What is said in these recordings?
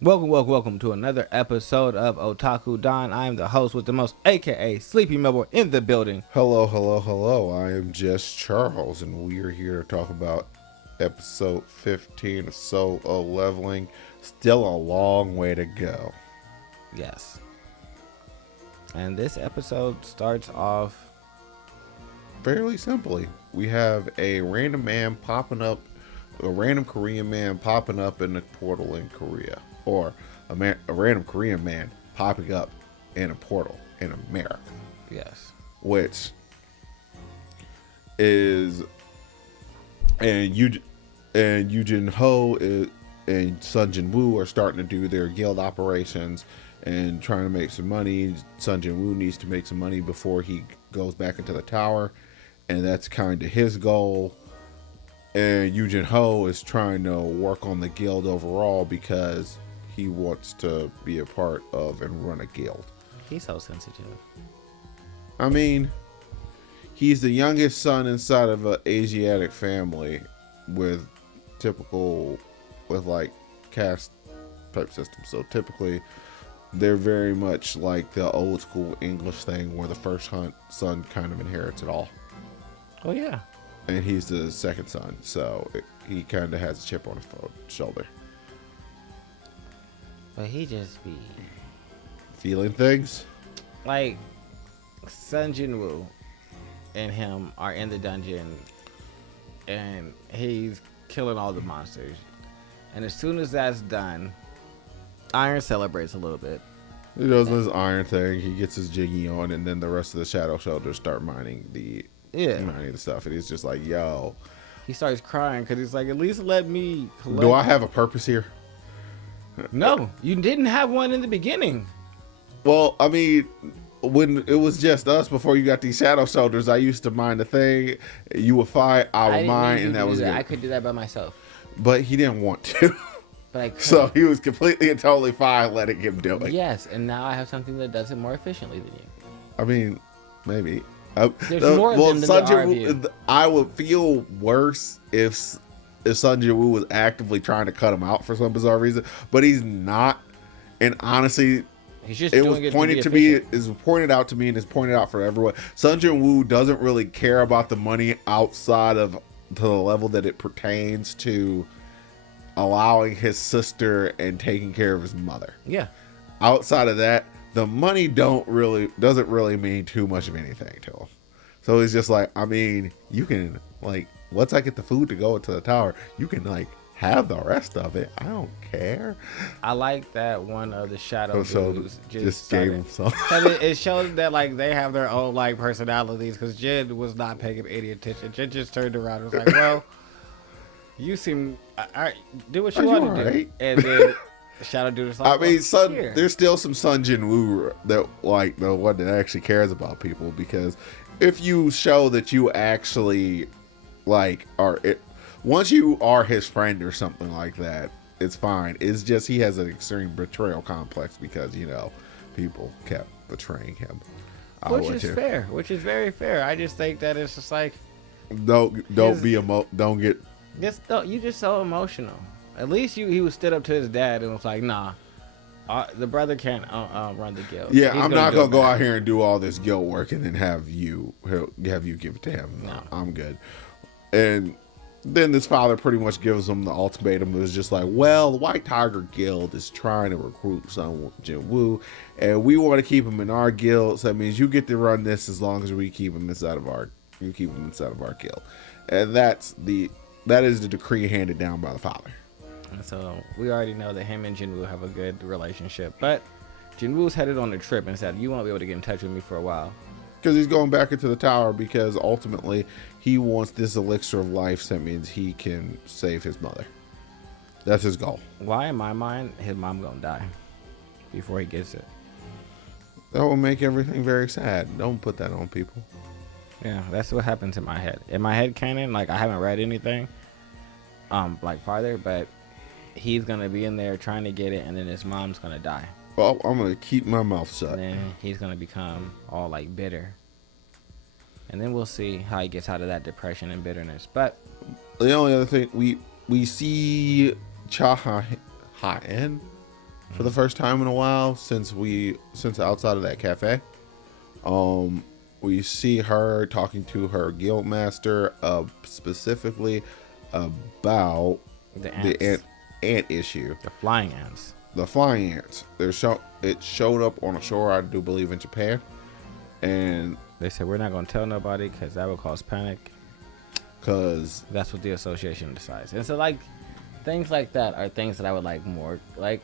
Welcome to another episode of Otaku Don. I am the host with the most, aka Sleepy Melbourne, in the building. Hello. I am just Charles, and we are here to talk about episode 15 of Solo Leveling. Still a long way to go. Yes. And this episode starts off Fairly simply. We have a random Korean man popping up in a portal in Korea. Or a random Korean man popping up in a portal in America. Yes. Which is and Yujin Ho and Sun Jin Woo are starting to do their guild operations and trying to make some money. Sun Jin Woo needs to make some money before he goes back into the tower, and that's kind of his goal. And Yujin Ho is trying to work on the guild overall because he wants to be a part of and run a guild. He's so sensitive. I mean, he's the youngest son inside of an Asiatic family with like caste type system. So typically, they're very much like the old school English thing where the first son kind of inherits it all. Oh, yeah. And he's the second son, so he kind of has a chip on his shoulder. But he just be Feeling things? like Sun Jin Woo and him are in the dungeon and he's killing all the monsters. And as soon as that's done, Iron celebrates a little bit. He does his iron thing, he gets his jiggy on, and then the rest of the Shadow Soldiers start mining the stuff. And he's just like, yo. He starts crying because he's like, at least let me collect. Do I have a purpose here? No, you didn't have one in the beginning. Well, I mean, when it was just us before you got these Shadow Soldiers, I used to mine the thing. You would fight, I would mine, and that was good. I could do that by myself. But he didn't want to. But so he was completely and totally fine letting him do it. Yes, and now I have something that does it more efficiently than you. I mean, maybe. There's more of them than there are of you. I would feel worse if Sun Jin Woo was actively trying to cut him out for some bizarre reason, but he's not. And honestly, he's just it was pointed to me, is pointed out to me, and is pointed out for everyone. Sun Jin Woo doesn't really care about the money outside of to the level that it pertains to allowing his sister and taking care of his mother. Yeah. Outside of that, the money doesn't really mean too much of anything to him. So he's just like, I mean, you can, like, once I get the food to go into the tower, you can, like, have the rest of it. I don't care. I like that one of the Shadow dudes just gave him some. It showed that, like, they have their own, like, personalities, because Jin was not paying any attention. Jin just turned around and was like, well, you seem, do what you want to do. And then Shadow dude was like, I mean, there's still some Sun Jin Woo that, like, the one that actually cares about people, because if you show that you actually, like, once you are his friend or something like that, it's fine. It's just he has an extreme betrayal complex because, you know, people kept betraying him. Which is fair. Which is very fair. I just think that it's just like, don't get. You just so emotional. At least he was stood up to his dad and was like, nah, the brother can't run the guild. Yeah, I'm not gonna go out here and do all this guild work and then have you give it to him. No, I'm good. And then this father pretty much gives him the ultimatum. It was just like, well, the White Tiger Guild is trying to recruit Sun Jin Woo, and we want to keep him in our guild. So that means you get to run this as long as we keep him inside of our guild. And that is the decree handed down by the father. And so we already know that him and Jinwoo have a good relationship. But Jinwoo's headed on a trip and said, you won't be able to get in touch with me for a while. Because he's going back into the tower because ultimately he wants this elixir of life. So that means he can save his mother. That's his goal. Why, in my mind, his mom gonna die before he gets it? That will make everything very sad. Don't put that on people. Yeah, that's what happens in my head. In my head canon, like, I haven't read anything like farther, but he's gonna be in there trying to get it, and then his mom's gonna die. Well, I'm gonna keep my mouth shut. And then he's gonna become all like bitter, and then we'll see how he gets out of that depression and bitterness. But the only other thing we see Cha Ha-en for the first time in a while since outside of that cafe. We see her talking to her guild master, specifically about The the ants. ant issue. The flying ants. The flying ants. It showed up on a shore, I do believe, in Japan, and They said we're not going to tell nobody because that would cause panic. because That's what the association decides. And so, like, things like that are things that I would like more. Like,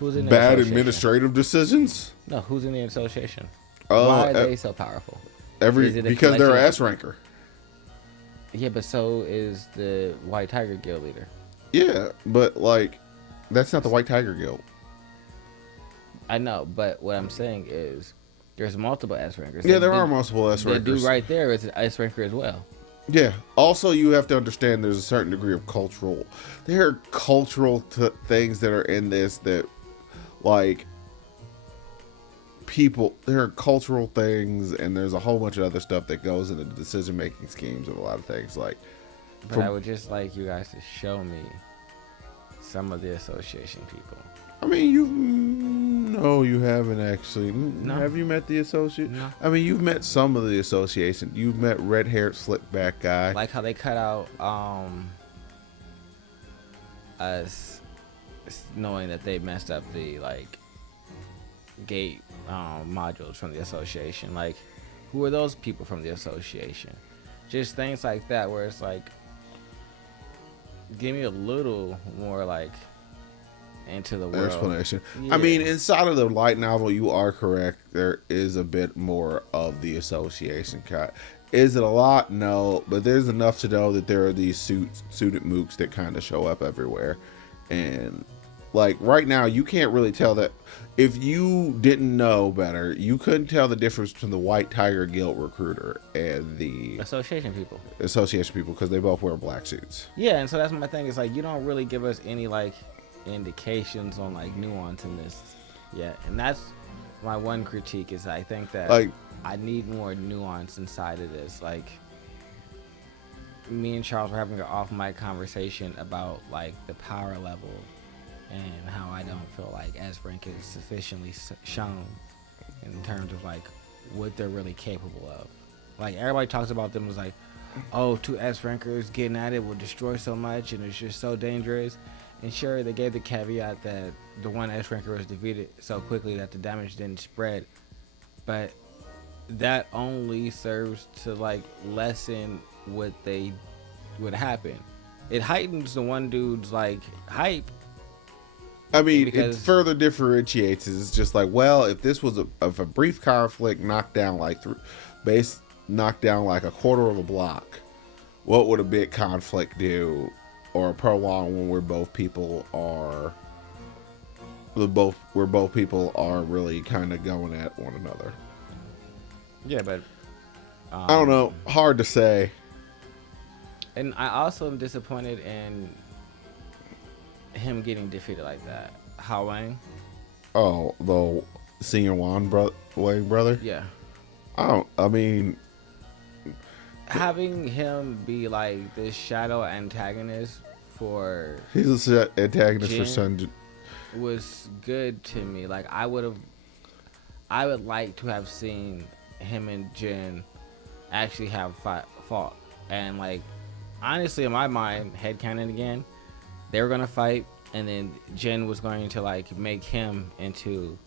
who's in the bad association? administrative decisions. No, who's in the association? Oh, Why are they so powerful? Is it a because they're an collection S ranker. Yeah, but so is the White Tiger Guild leader. Yeah, but like, that's not the White Tiger Guild. I know, but what I'm saying is there's multiple S rankers. Yeah, there are multiple S The rankers. dude right there is an S ranker as well. Yeah. Also, you have to understand there's a certain degree of cultural. There are cultural things that are in this that, like, people. There are cultural things, and there's a whole bunch of other stuff that goes into the decision-making schemes of a lot of things. Like, But I would just like you guys to show me some of the association people. I mean, you haven't actually. No. Have you met the associate? No. I mean, you've met some of the association. You've met red-haired, slick-back guy. Like how they cut out us knowing that they messed up the like gate modules from the association. Like, who are those people from the association? Just things like that where it's like, give me a little more like into the world explanation. Yeah. I mean, inside of the light novel, you are correct. There is a bit more of the association cut. Is it a lot? No, but there's enough to know that there are these suited mooks that kind of show up everywhere. And like right now, you can't really tell that. If you didn't know better, you couldn't tell the difference between the White Tiger Guild recruiter and the association people. Because they both wear black suits. Yeah, and so that's my thing. Is like you don't really give us any like indications on like nuance in this yet, and that's my one critique. Is I think that Like, I need more nuance inside of this. Like, me and Charles were having an off mic conversation about like the power level and how I don't feel like S rank is sufficiently shown in terms of like what they're really capable of. Like everybody talks about them as like, oh, two S rankers getting at it will destroy so much and it's just so dangerous. And sure, they gave the caveat that the one S ranker was defeated so quickly that the damage didn't spread, but that only serves to like lessen what would happen. It heightens the one dude's like hype. I mean, it Because- further differentiates. It's just like, well, if this was a brief conflict knocked down like knocked down like a quarter of a block, what would a big conflict do, or a prolonged one where both people are really kind of going at one another? Yeah, but I don't know. Hard to say. And I also am disappointed in him getting defeated like that. Hao Wang? Oh, the senior Wang brother. Yeah. I mean, Having him be like this shadow antagonist for he's an antagonist for Jin Sun. was good to me. Like I would like to have seen him and Jin actually have fought. And like honestly, in my mind, headcanon again, they were gonna fight, and then Jin was going to like make him into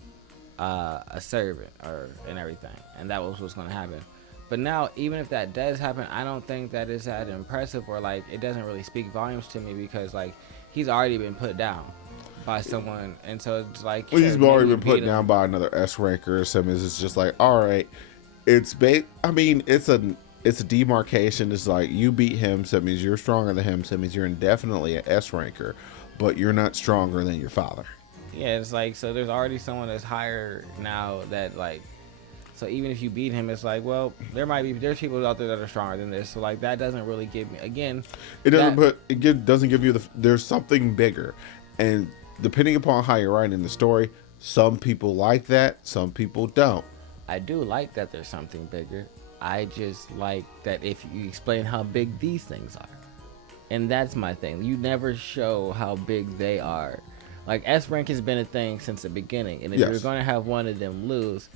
a servant and everything, and that was what's gonna happen. But now, even if that does happen, I don't think that is that impressive, or like it doesn't really speak volumes to me, because like he's already been put down by someone, and so it's like Well, he's maybe already been beat put him. down by another S ranker or something. It's just like, all right, it's I mean, it's a demarcation. It's like you beat him, so that means you're stronger than him. So that means you're indefinitely an S ranker, but you're not stronger than your father. Yeah, it's like, so there's already someone that's higher now that like, so even if you beat him, it's like, well, there's people out there that are stronger than this. So like that doesn't really give me, again, It doesn't doesn't give you there's something bigger, and depending upon how you're writing the story, some people like that, some people don't. I do like that there's something bigger. I just like that if you explain how big these things are. And that's my thing. You never show how big they are. Like S rank has been a thing since the beginning, and if Yes. you're going to have one of them lose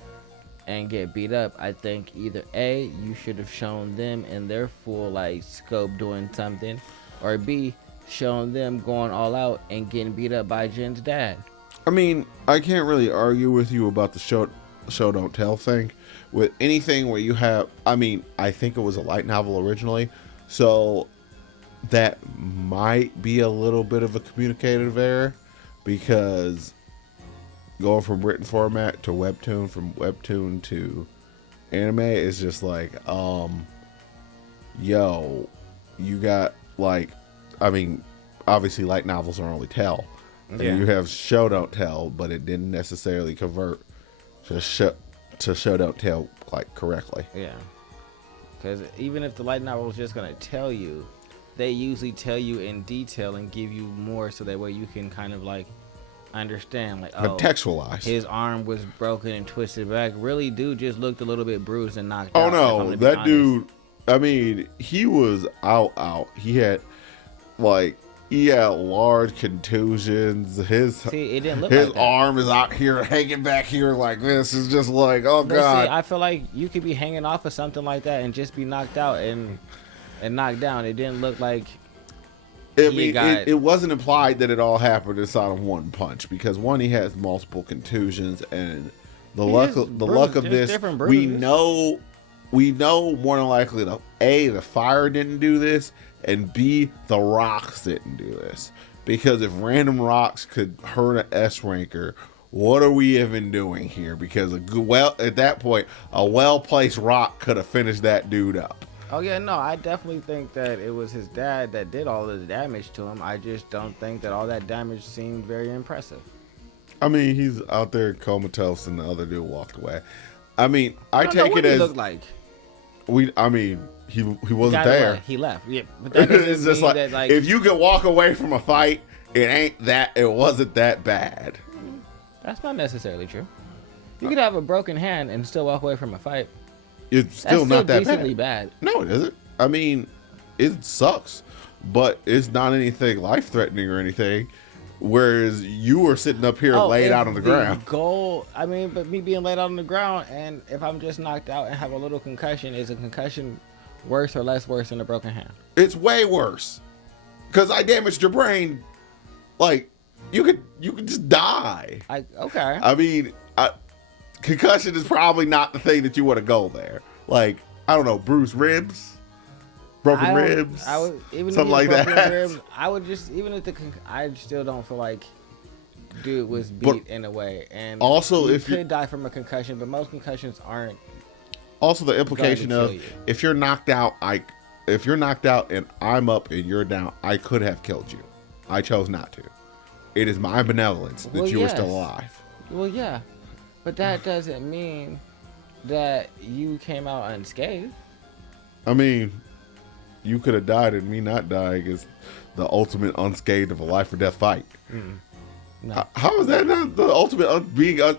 and get beat up, I think either A, you should have shown them in their full like scope doing something, or B, shown them going all out and getting beat up by Jin's dad. I mean, I can't really argue with you about the show don't tell thing. With anything where you have, I mean, I think it was a light novel originally, so that might be a little bit of a communicative error, because going from written format to webtoon, from webtoon to anime is just like, yo, you got like, I mean, obviously light novels are only tell. Yeah. And you have show don't tell, but it didn't necessarily convert to show don't tell like correctly. Yeah. Because even if the light novel is just going to tell you, they usually tell you in detail and give you more so that way you can kind of like understand, like, oh, Contextualize. his arm was broken and twisted back. Really, dude just looked a little bit bruised and knocked Oh out. no, that dude, I mean, he was out. He had large contusions. See, it didn't look his like that. arm is out here, hanging back here like this. It's just like, oh But god. see, I feel like you could be hanging off of something like that and just be knocked out and knocked down. It didn't look like. It wasn't implied that it all happened inside of one punch, because one, he has multiple contusions, and the luck of this, we know more than likely that A, the fire didn't do this, and B, the rocks didn't do this. Because if random rocks could hurt an S ranker, what are we even doing here? Because at that point, a well-placed rock could have finished that dude up. Oh yeah, no, I definitely think that it was his dad that did all of the damage to him. I just don't think that all that damage seemed very impressive. I mean, he's out there comatose, and the other dude walked away. I mean, I don't know what he looked like. He wasn't there. He left. Yeah, but that doesn't It's just mean like, that, like, if you could walk away from a fight, it wasn't that bad. that's not necessarily true. You could have a broken hand and still walk away from a fight. It's still not that decently bad. bad. No, it isn't. I mean, it sucks, but it's not anything life-threatening or anything. Whereas you were sitting up here laid out on the ground. But me being laid out on the ground, and if I'm just knocked out and have a little concussion, is a concussion worse or less worse than a broken hand? It's way worse, because I damaged your brain. Like, you could just die. Okay. I mean, concussion is probably not the thing that you want to go there. Like, I don't know, bruised ribs, broken ribs, something like that. Ribs, I would just, even if I still don't feel like dude was beat in a way. And also, you could die from a concussion, but most concussions aren't. Also, the implication of if you're knocked out and I'm up and you're down, I could have killed you. I chose not to. It is my benevolence that you were still alive. Well, yeah. But that doesn't mean that you came out unscathed. I mean, you could have died, and me not dying is the ultimate unscathed of a life or death fight. No. How is that not the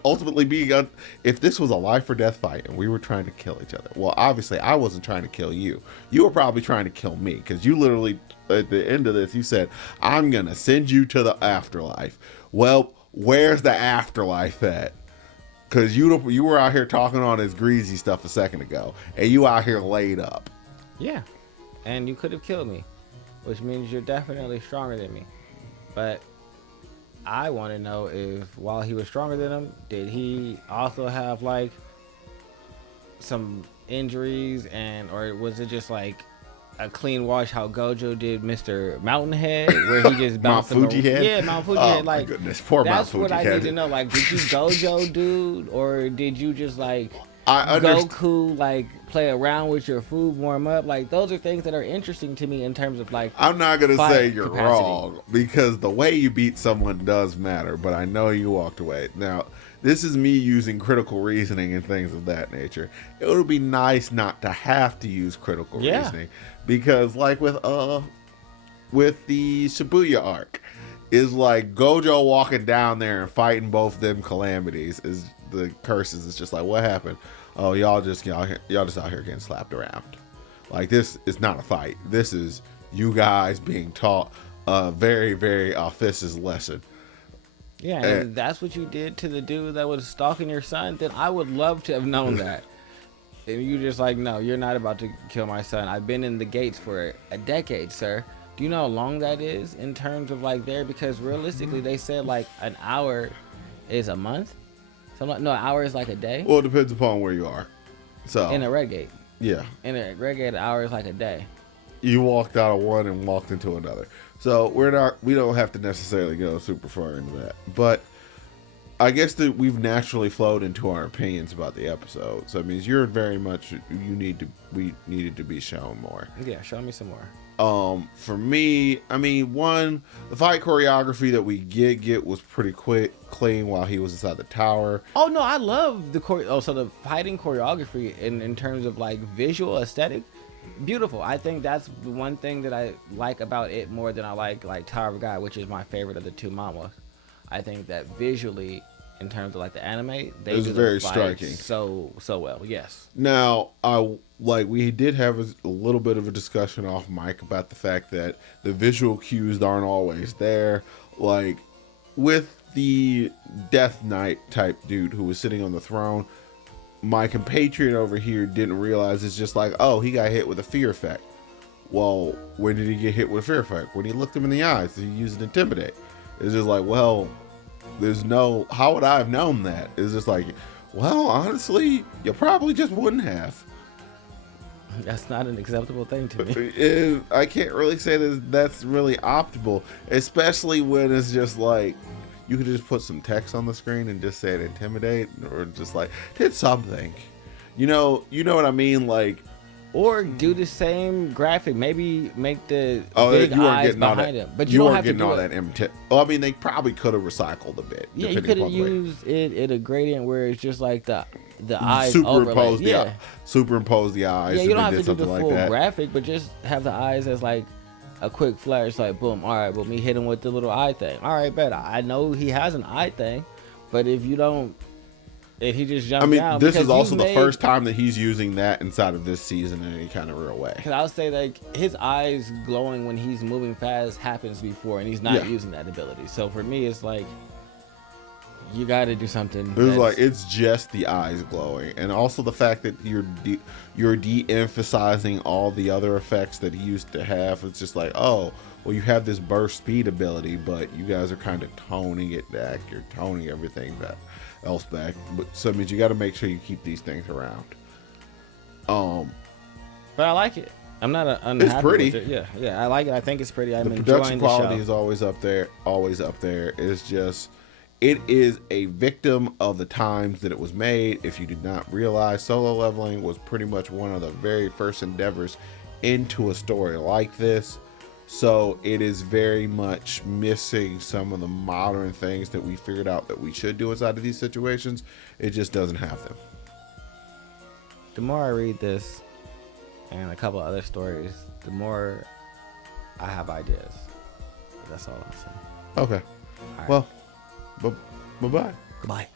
ultimately being if this was a life or death fight and we were trying to kill each other? Well, obviously, I wasn't trying to kill you. You were probably trying to kill me, because you literally, at the end of this, you said, I'm going to send you to the afterlife. Well, where's the afterlife at? Because you were out here talking on this greasy stuff a second ago, and you out here laid up. Yeah. And you could have killed me, which means you're definitely stronger than me. But I want to know if while he was stronger than him, did he also have like some injuries, or was it just like a clean wash how Gojo did Mr. Mountain Head, where he just bounced Mount Fuji Head? Yeah, Mount Fuji Head. Like, my goodness, poor Mount Fuji Head. That's what I need to know. Like, did you Gojo, dude, or did you just like Goku, like play around with your food, warm up? Like, those are things that are interesting to me in terms of like. I'm not gonna say you're capacity. wrong, because the way you beat someone does matter. But I know you walked away. Now, this is me using critical reasoning and things of that nature. It would be nice not to have to use critical reasoning, because like with the Shibuya arc, is like Gojo walking down there and fighting both them calamities is the curses. It's just like, what happened? Oh, y'all just out here getting slapped around. Like, this is not a fight. This is you guys being taught a very, very auspicious lesson. Yeah, and if that's what you did to the dude that was stalking your son, then I would love to have known that. And you just like, no, you're not about to kill my son. I've been in the gates for a decade, sir. Do you know how long that is in terms of like there? Because realistically, they said like an hour is a month. So no, an hour is like a day. Well, it depends upon where you are. So In a red gate. Yeah. In a red gate, an hour is like a day. You walked out of one and walked into another. So we don't have to necessarily go super far into that. But I guess that we've naturally flowed into our opinions about the episode. So I mean, you're very much we needed to be shown more. Yeah, show me some more. For me, I mean, the fight choreography that we get was pretty clean while he was inside the tower. Oh no, I love the so the fighting choreography in terms of like visual aesthetic, beautiful. I think that's the one thing that I like about it more than I like Tower of God, which is my favorite of the two manhwas. I think that visually, in terms of like the anime, they do very the striking, so well. Yes. Now, we did have a little bit of a discussion off mic about the fact that the visual cues aren't always there. Like with the Death Knight type dude who was sitting on the throne, my compatriot over here didn't realize it's just like, oh, he got hit with a fear effect. Well, when did he get hit with a fear effect? When he looked him in the eyes, he used Intimidate. It's just like, well, how would I have known that? It's just like, well, honestly, you probably just wouldn't have. That's not an acceptable thing to me. I can't really say that's really optimal, especially when it's just like, you could just put some text on the screen and just say it Intimidate, or just like, did something. You know what I mean? Like, or do the same graphic. Maybe make the big eyes behind him. But you don't have to do that. I mean, they probably could have recycled a bit. Yeah, you could have used it in a gradient where it's just like the eyes superimpose overlay. Superimpose the eyes. Yeah, you don't have to do the full graphic, but just have the eyes as like a quick flash. Like boom. All right, well, me hit him with the little eye thing. All right, bet. I know he has an eye thing, but if you don't. If he just jumped down. This is also the first time that he's using that inside of this season in any kind of real way. Because I'll say, like, his eyes glowing when he's moving fast happens before, and he's not using that ability. So for me, it's like, you got to do something. It's just the eyes glowing, and also the fact that you're de-emphasizing all the other effects that he used to have. It's just like, oh, well, you have this burst speed ability, but you guys are kind of toning it back. You're toning everything else back. So it means you got to make sure you keep these things around. But I like it. I'm not unhappy. It's pretty. With it. Yeah, I like it. I think it's pretty. I'm the enjoying production the show. quality is always up there. It's just, it is a victim of the times that it was made. If you did not realize, Solo Leveling was pretty much one of the very first endeavors into a story like this. So it is very much missing some of the modern things that we figured out that we should do inside of these situations. It just doesn't have them. The more I read this and a couple other stories, the more I have ideas. That's all I'm saying. Okay. All right. Well, bye-bye. Goodbye.